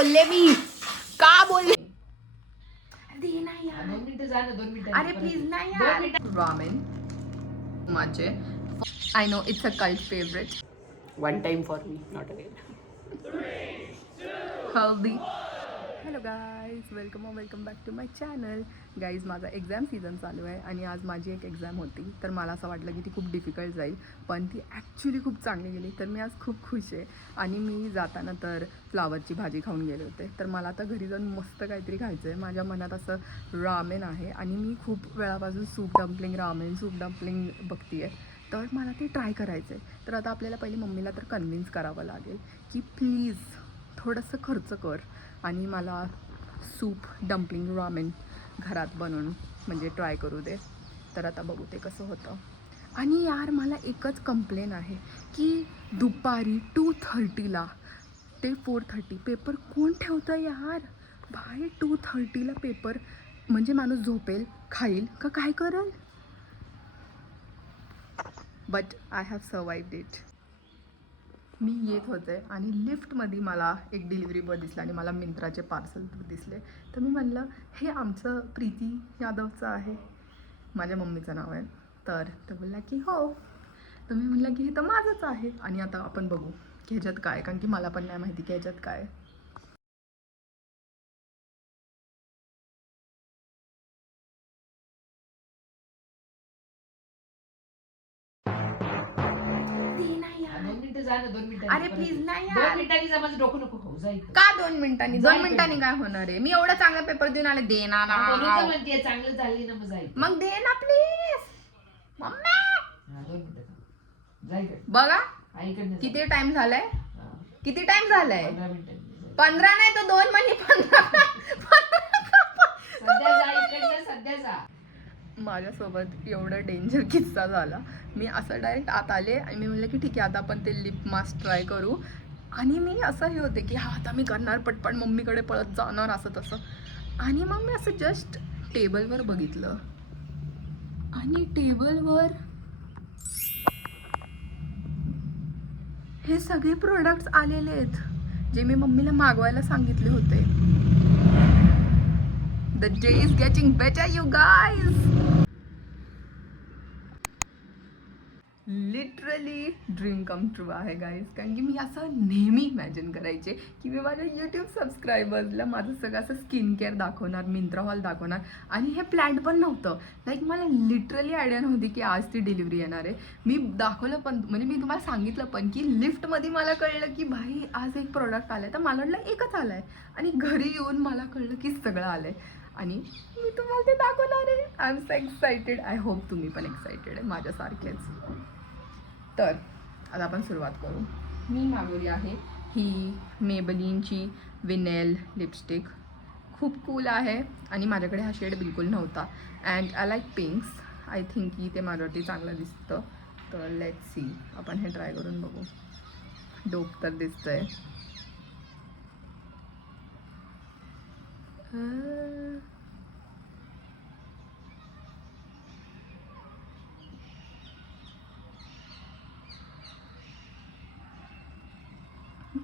बोलले मी, का बोलले? दे ना यार. 2 मिनिटं जा ना, 2 मिनिटं. अरे प्लीज ना यार. रामेन माझे, I know it's a cult favourite. One time for me, not again. Healthy. Hello guys, welcome back to my channel. Guys, माझा एक्झाम सीझन चालू आहे आणि आज माझी एक एक्झाम होती. तर मला असं वाटलं की ती खूप डिफिकल्ट जाईल, पण ती ॲक्च्युली खूप चांगली गेली. तर मी आज खूप खुश आहे. आणि मी जाताना तर फ्लावरची भाजी खाऊन गेले होते. तर मला आता घरी जाऊन मस्त काहीतरी खायचं आहे. माझ्या मनात असं रामेन आहे आणि मी खूप वेळापासून सूप डम्पलिंग बघते आहे. तर मला ते ट्राय करायचं आहे. तर आता आपल्याला पहिले मम्मीला तर कन्व्हिन्स करावं लागेल की प्लीज थोडंसं खर्च कर आणि मला सूप डम्पलिंग रामेन घरात बनवून म्हणजे ट्राय करू दे. तर आता बघू ते कसं होतं. आणि यार, मला एकच कंप्लेन आहे की दुपारी 2:30 ते 4:30 पेपर कोण ठेवतं यार? भाई 2:30 पेपर म्हणजे माणूस झोपेल, खाईल का काय करेल? But I have survived it. मी येत होते आणि लिफ्टमध्ये मला एक डिलिव्हरी बॉय दिसला आणि मला मिंत्राचे पार्सल दिसले. तर मी म्हणलं हे आमचं प्रीती यादवचं आहे, माझ्या मम्मीचं नाव आहे. तर तो बोलला की हो. तर मी म्हणलं की हे तर माझंच आहे. आणि आता आपण बघू की ह्याच्यात काय, कारण की मला पण नाही माहिती की ह्याच्यात काय. दे ना यार. 2 मिनिटं जा ना, 2 मिनिटं. अरे प्लीज ना 2 यार. मिनिटांनी जा, माझं डोकं नको खाऊ. जा इथं. का 2 मिनिटांनी? 2 मिनिटांनी काय होणार आहे? मी एवढा चांगला पेपर देऊन आले. दे ना ना. म्हणून तर म्हणते चांगलं झाली ना, मग जा इथं. मग दे ना प्लीज मम्मी. हा, 2 मिनिटं थांब. जा इकडे. बघा आईकडनं जा. किती टाइम झालाय, हा, किती टाइम झालाय? 15 मिनिटांनी जा. 15 नाही तर 2 महिने 15. सध्या जा इकडनं, सध्या जा. माझ्यासोबत एवढं डेंजर किस्सा झाला. मी असं डायरेक्ट आत आले आणि मी म्हणलं की ठीक आहे आता आपण ते लिप मास्क ट्राय करू. आणि मी असं हे होते की हा आता मी करणार, पटपट मम्मीकडे पळत जाणार असं तसं. आणि मग मी असं जस्ट टेबलवर बघितलं आणि टेबलवर हे सगळे प्रोडक्ट्स आलेले आहेत जे मी मम्मीला मागवायला सांगितले होते. The day is getting better, you guys. Literally dream come true आहे गाईज. कारण की मी असं नेहमी इमॅजिन करायचे की मी माझ्या यूट्यूब सबस्क्रायबर्सला माझं सगळं असं स्किन केअर दाखवणार, मिंत्रा हॉल दाखवणार. आणि हे प्लॅन पण नव्हतं. लाईक मला लिटरली आयडिया नव्हती की आज ती डिलिव्हरी येणार आहे. मी दाखवलं पण, म्हणजे मी तुम्हाला सांगितलं पण की लिफ्टमध्ये मला कळलं की भाई आज एक प्रोडक्ट आलं आहे. तर मला वाटलं एकच आलं आहे आणि घरी येऊन मला कळलं की सगळं आलं आहे. आणि मी तुम्हाला ते दाखवणार आहे. I am so excited. I hope तुम्ही पण एक्सायटेड आहे माझ्यासारखेच. तर आता आपण सुरुवात करू. मी मागवली आहे ही मेबलिनची विनेल लिपस्टिक. खूप कूल आहे आणि माझ्याकडे हा शेड बिलकुल नव्हता. And I like पिंक्स. I think की ते माझ्यावरती चांगलं दिसतं. तर लेट्स सी, आपण हे ट्राय करून बघू. डोप तर दिसतंय.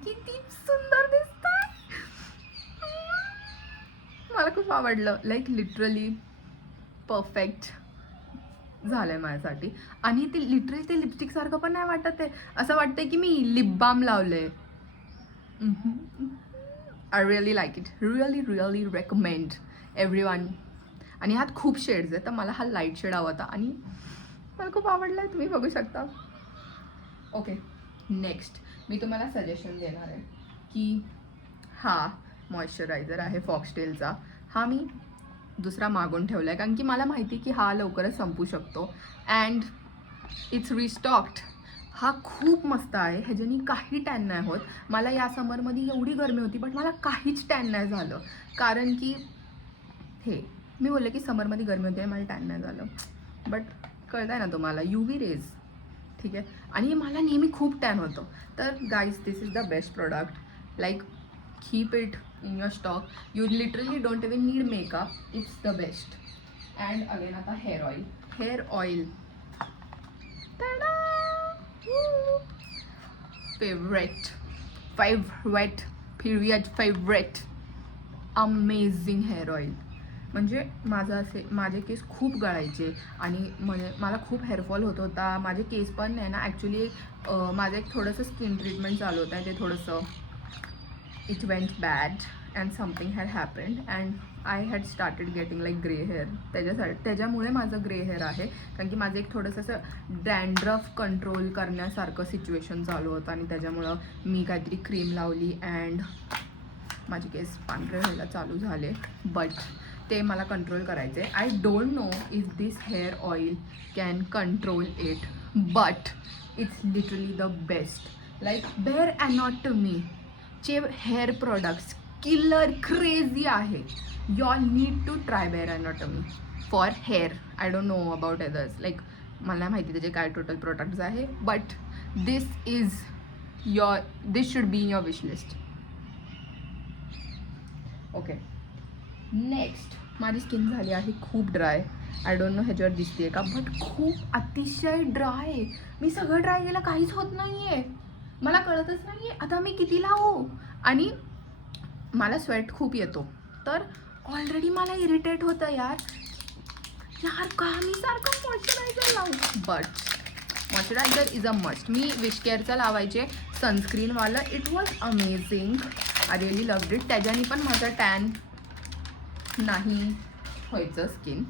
किती सुंदर दिसतंय. मला खूप आवडलं. लाईक लिटरली परफेक्ट झालं आहे माझ्यासाठी. आणि ते लिटरली ते लिपस्टिकसारखं पण नाही वाटत आहे. असं वाटतंय की मी लिप बाम लावलं आहे. I really like it. Really recommend everyone. आणि ह्यात खूप शेड्स आहेत. तर मला हा लाईट शेड हवा होता आणि मला खूप आवडला आहे. तुम्ही बघू शकता. ओके, नेक्स्ट मी तुम्हाला सजेशन देणार आहे की हा मॉइश्चरायझर आहे फॉक्सटेलचा. हा मी दुसरा मागवून ठेवला आहे कारण की मला माहिती आहे की हा लवकरच संपू शकतो. And it's restocked. हा खूप मस्त आहे. ह्याच्यानी काही टॅन नाही होत. मला या समरमध्ये एवढी गरमी होती बट मला काहीच टॅन नाही झालं. कारण की हे मी बोलले की समरमध्ये गरमी होती आणि मला टॅन नाही झालं. बट कळतं आहे ना तुम्हाला, UV रेज. ठीक आहे. आणि मला नेहमी खूप टॅन होतं. तर guys, this is the best product. Like keep it in your stock. You literally don't even need makeup. It's the best. And again आता hair oil favourite period favourite amazing hair oil. म्हणजे माझे केस खूप गळायचे आणि मला खूप hair fall होत होता. माझे केस पण नाही ना ॲक्च्युली माझं एक थोडंसं स्किन ट्रीटमेंट चालू होतं ते थोडंसं it went bad and something had happened and I had started getting like grey hair. त्याच्यामुळे माझं ग्रे हेअर आहे कारण की माझं एक थोडंसं असं डॅन्ड्रफ कंट्रोल करण्यासारखं सिच्युएशन चालू होतं आणि त्याच्यामुळं मी काहीतरी क्रीम लावली अँड माझे केस पांढरे व्हायला चालू झाले. बट ते मला कंट्रोल करायचे. I don't know if this hair oil can control it but it's literally the best. Like Bare ॲनॉटमीचे हेअर प्रोडक्ट्स किलर क्रेझी आहे. You all need to try Bare Anatomy for hair. I don't know about others like मला नाही माहिती त्याचे काय total products आहे but this should be in your wish list. Okay next माझी skin झाली आहे खूप ड्राय. आय डोंट नो ह्याच्यावर दिसते आहे का बट खूप अतिशय ड्राय. मी सगळं ट्राय केलं काहीच होत नाही आहे. मला कळतच नाही आहे आता मी किती लावू. आणि मला स्वेट खूप येतो तर ऑलरेडी मला इरिटेट होतं यार का मी सारखं मॉइश्चरायझर लावू. But moisturiser is a must. मी विश केअरचं लावायचे सनस्क्रीनवालं. It was amazing. I really loved it. त्याच्याने पण माझं टॅन नाही व्हायचं skin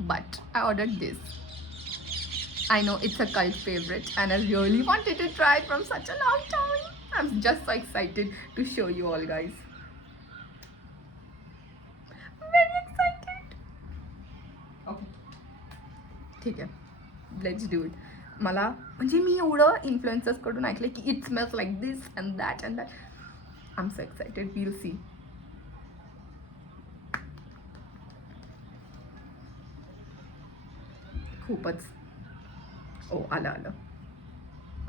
but I ordered this. I know it's a cult favourite and I really wanted to try from such a long time. I am just so excited to show you all guys. Very excited. Okay ठीक आहे let's do it. मला म्हणजे मी एवढं इन्फ्लुएन्सर्सकडून ऐकलं की it smells like this and that. I am so excited. We'll see. खूपच आलं.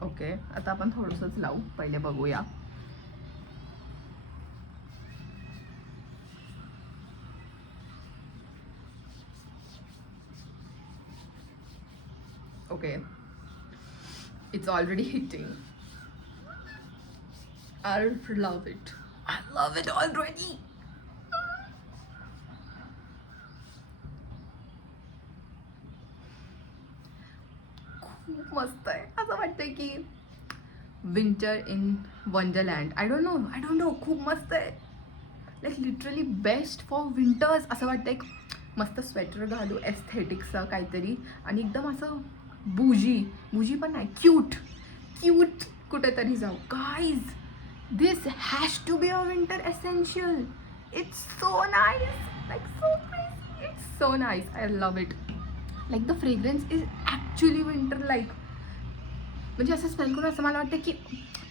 ओके आता आपण थोडंसंच लावू. पहिले बघूया. Okay it's already hitting. I love it. I love it already. खूप मस्त आहे. असं वाटतंय की winter in wonderland. I don't no खूप मस्त आहे. Like literally best for winters. असं वाटतं एक मस्त स्वेटर घालू एस्थेटिकचं काहीतरी आणि एकदम असं बुजी पण नाही क्यूट कुठेतरी जाऊ. Guys this has to be a winter essential. It's so nice, like so crazy. It's so nice. I love it. Like the fragrance is actually winter like. म्हणजे असं स्मेल करून असं मला वाटतं की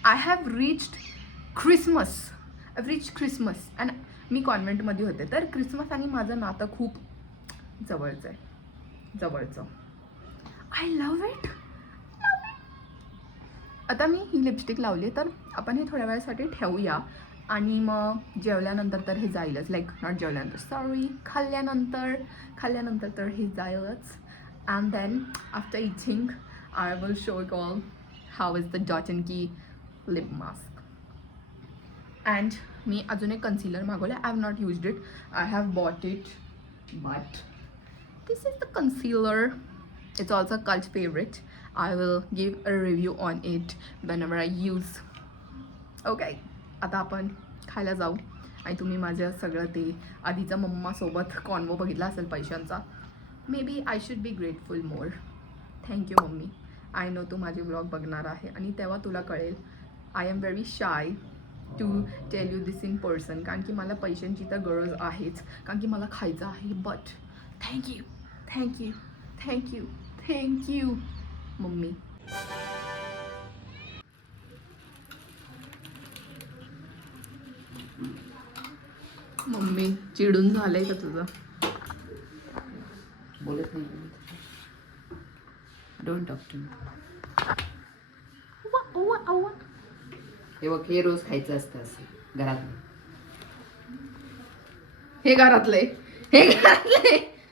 I have reached Christmas. I reached Christmas. And मी कॉन्व्हेंटमध्ये होते तर क्रिसमस आणि माझं नातं खूप जवळचं. I love it. आता मी ही लिपस्टिक लावली तर आपण हे थोड्या वेळासाठी ठेवूया आणि मग जेवल्यानंतर तर हे जाईलच. लाईक नॉट जेवल्यानंतर सॉरी खाल्ल्यानंतर तर हे जाईलच. And then after eating I will show you all how is the Dot and Key lip mask. And मी अजून एक कन्सिलर मागवलं. I have not used it. I have bought it but this is the concealer. It's also cult favourite. I will give a review on it whenever I use. Okay, आता आपण खायला जाऊ आणि तुम्ही माझं सगळं ते आधीचा मम्मासोबत कॉन्वो बघितला असेल पैशांचा. Maybe I should be grateful more. Thank you mummy. I know तू माझे ब्लॉग बघणार आहे आणि तेव्हा तुला कळेल. I am very shy to tell you this in person कारण की मला पैशांची तर गरज आहेच कारण की मला खायचं आहे. But thank you mummy. मम्मी चिडून झालंय का तुझं? बोलत नाही. Don't talk to me. हे बघ हे रोज खायचं असतं असं घरात. हे घरातले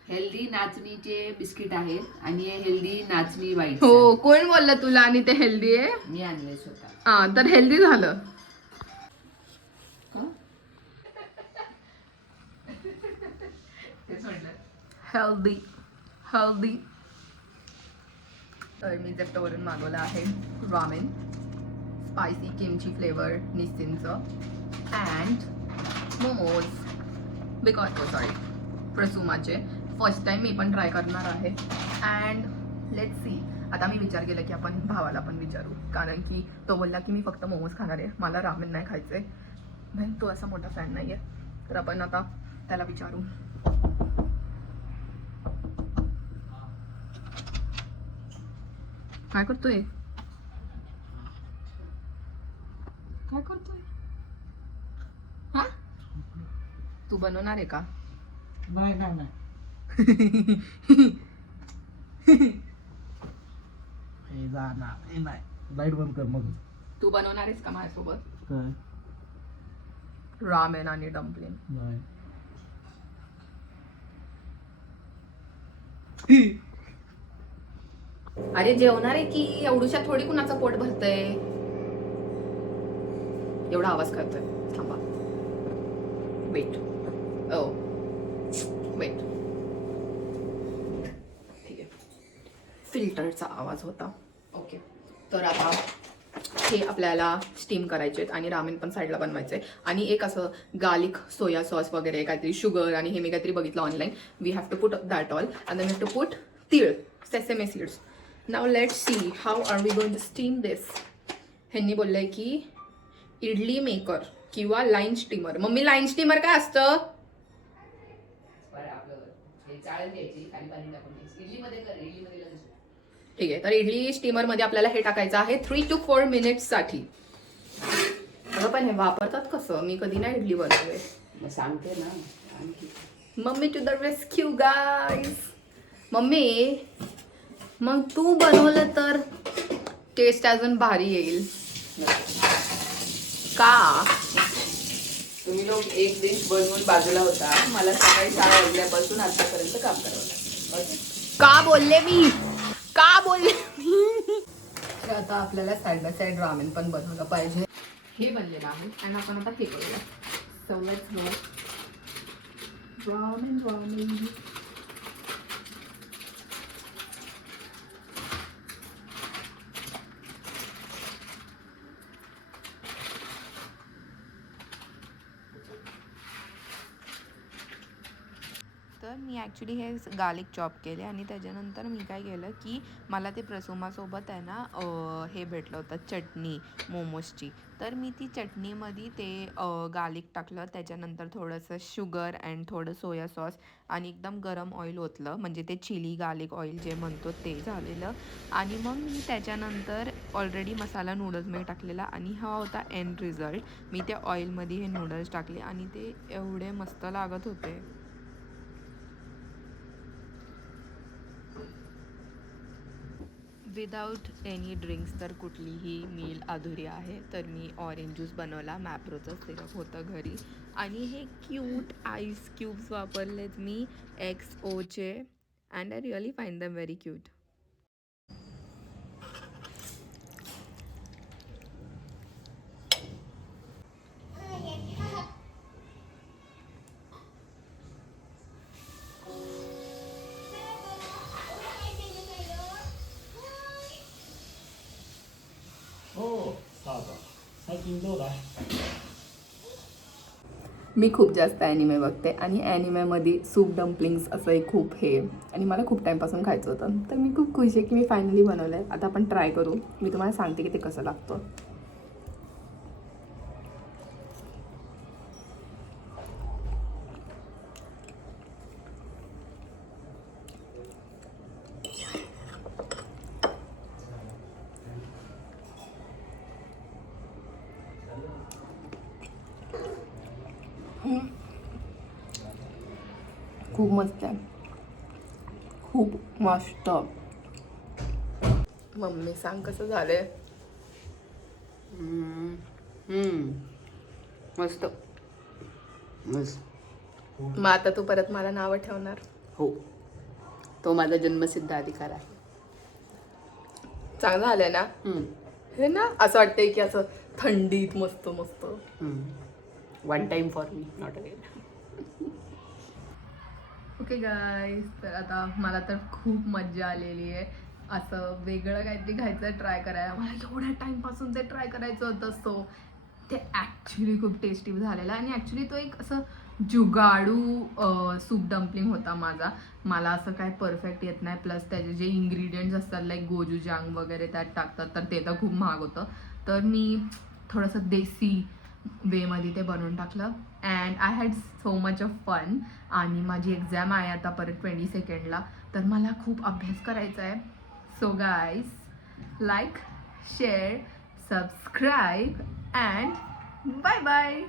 हेल्दी नाचणीचे बिस्किट आहेत आणि हे हेल्दी नाचणी वाईट. हो कोण बोललं तुला आणि ते हेल्दी आहे? मी आणले स्वतः. तर हेल्दी झालं. तेच म्हटलं. Healthy healthy. तर मी जेप्टोवरून मागवलं आहे रामेन, स्पायसी किमची फ्लेवर निस्सिनचं, अँड मोमोज बिकॉज सॉरी प्रसुमाचे. फर्स्ट टाइम मी पण ट्राय करणार आहे. And let's see. आता मी विचार केला की आपण भावाला पण विचारू, कारण की तो बोलला की मी फक्त मोमोज खाणार आहे, मला रामेन नाही खायचं आहे. पण तो असा मोठा फॅन नाही आहे, तर आपण आता त्याला विचारू. काय करतोय? काय करतोय? हा? तू बनवणार आहे का? नाही नाही नाही हे जाणार हे नाही लाईट बंद कर मग तू बनवणार आहेस का माझ्यासोबत काय रामेन आणि डम्पलिंग? नाही अरे जेवणार आहे की एवढूशा थोडी कुणाचं पोट भरतंय. एवढा आवाज करतोय. थांबा. वेट. Oh wait. ठीक आहे. फिल्टरचा आवाज होता. ओके. तर आता हे आपल्याला स्टीम करायचे आहेत आणि रामेन पण साईडला बनवायचे आहे. आणि एक असं गार्लिक सोया सॉस वगैरे काहीतरी शुगर आणि हे मी काहीतरी बघितलं online. We have to put that all and then we have to put तीळ, sesame seeds. Now let's see how are we going to steam this. ह्यांनी बोललंय की इडली मेकर किंवा line steamer. Mummy line steamer काय असतं? बरं आपलं हे चाळण द्यायची खाली पाणी टाकून द्यायची. इडलीमध्ये कर, इडलीमध्ये लगेच. ठीक आहे. तर इडली स्टीमरमध्ये आपल्याला हे टाकायचं आहे 3 to 4 मिनिट्ससाठी. अगं पण हे वापरतात कसं? मी कधी नाही इडली बनवले. मग सांगते ना आणखी. Mummy to the rescue guys. Mummy मग तू बनवलं तर टेस्ट अजून भारी येईल का? तुम्ही लोक एक डिश बनवून बाजूला होता, मला सकाळी 6 वाजल्यापासून आतापर्यंत काम करावं लागतं. का बोलले मी? का बोलले मी? तर आता आपल्याला साईड बाय साईड रामेन पण बनवलं पाहिजे. हे बनलेलं आहे आणि आपण आता हे करूया. So let's go. Ramen ramen. तर मी ॲक्च्युली हे गार्लिक चॉप केले आणि त्याच्यानंतर मी काय केलं की मला ते प्रसुमासोबत आहे ना हे भेटलं होतं चटणी मोमोजची. तर मी ती चटणीमध्ये ते गार्लिक टाकलं, त्याच्यानंतर थोडंसं शुगर अँड थोडं सोया सॉस आणि एकदम गरम ऑइल ओतलं, म्हणजे ते चिली गार्लिक ऑइल जे म्हणतो ते झालेलं. आणि मग मी त्याच्यानंतर ऑलरेडी मसाला नूडल्स मी टाकलेला आणि हा होता एंड रिझल्ट. मी त्या ऑइलमध्ये हे नूडल्स टाकले आणि ते एवढे मस्त लागत होते. विदाऊट एनी ड्रिंक्स तर कुठलीही मील अधुरी आहे. तर मी ऑरेंज ज्यूस बनवला, मॅप्रोचं सिरप होतं घरी आणि हे क्यूट आईस क्यूब्स वापरलेत मी XOचे and I really find them very cute. मी खूप जास्त ॲनिमे बघते आणि ॲनिमेमध्ये सूप डम्पलिंग्स असं एक खूप हे आणि मला खूप टाईमपासून खायचं होतं. तर मी खूप खुश आहे की मी फायनली बनवलं आहे. आता आपण ट्राय करू. मी तुम्हाला सांगते की ते कसं लागतं. खूप मस्त आहे, खूप मस्त. मम्मी सांग कसं झालंय? मस्त मस्त. मग आता तू परत मला नावं ठेवणार? हो, तो माझा जन्मसिद्ध अधिकार आहे. चांगलं झालंय ना हे ना? असं वाटतंय की असं थंडीत मस्त मस्त. One time for me, not again. Okay guys, तर आता मला तर खूप मज्जा आलेली आहे असं वेगळं काहीतरी खायचं ट्राय करायला. मला एवढ्या टाईमपासून ते ट्राय करायचं होतं. सो ते ॲक्च्युली खूप टेस्टी झालेलं आणि ॲक्च्युली तो एक असं जुगाडू सूप डम्पलिंग होता माझा. मला असं काय परफेक्ट येत नाही, प्लस त्याचे जे इंग्रेडियंट्स असतात लाईक गोजूजांग वगैरे त्यात टाकतात, तर ते तर खूप महाग होतं. तर मी थोडंसं देसी वेमध्ये ते बनवून टाकलं and I had so much of fun. आणि माझी एक्झाम आहे आता परत 22 तर मला खूप अभ्यास करायचा आहे. So guys, like, share, subscribe and bye bye.